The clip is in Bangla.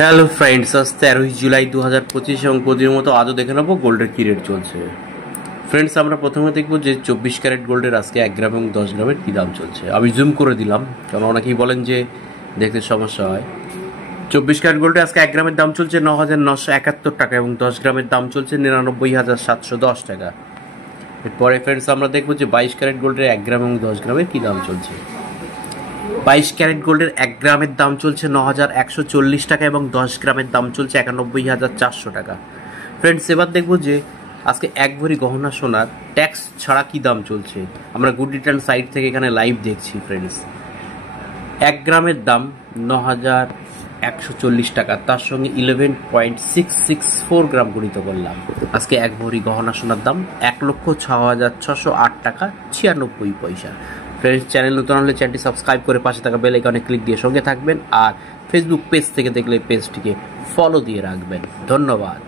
হ্যালো ফ্রেন্ডস, আজ 13 জুলাই 2025 এবং প্রতিদিনের মতো আজও দেখে নেবো গোল্ডের কী রেট চলছে। ফ্রেন্ডস, আমরা প্রথমে দেখবো যে 24 ক্যারেট গোল্ডের আজকে 1 গ্রাম এবং 10 গ্রামের কী দাম চলছে। আমি জুম করে দিলাম, কারণ অনেকেই বলেন যে দেখতে সমস্যা হয়। 24 ক্যারেট গোল্ডে আজকে 1 গ্রামের দাম চলছে 9,971 টাকা এবং 10 গ্রামের দাম চলছে 99,710 টাকা। এরপরে ফ্রেন্ডস আমরা দেখবো যে 22 ক্যারেট গোল্ডের 1 গ্রাম এবং 10 গ্রামের কী দাম চলছে। 22 ক্যারেট গোল্ডের 1 গ্রামের দাম চলছে 9,140 টাকা এবং 10 গ্রামের দাম চলছে 91,400 টাকা। ফ্রেন্ডস, এবার দেখবো যে আজকে 1 ভরি গহনা সোনার ট্যাক্স ছাড়া কি দাম চলছে। আমরা গুড রিটার্ন সাইট থেকে এখানে লাইভ দেখছি। ফ্রেন্ডস, 1 গ্রামের দাম 9,140 টাকা, তার সঙ্গে 11.664 গ্রাম গণিত করলাম। আজকে 1 ভরি গহনা সোনার দাম 1,06,608 টাকা 96 পয়সা। ফ্রেন্ডস, চ্যানেল নতুন হলে চ্যানেলটি সাবস্ক্রাইব করে পাশে থাকা বেল আইকনে ক্লিক দিয়ে সঙ্গে থাকবেন, আর ফেসবুক পেজ থেকে দেখলে পেজটিকে ফলো দিয়ে রাখবেন। ধন্যবাদ।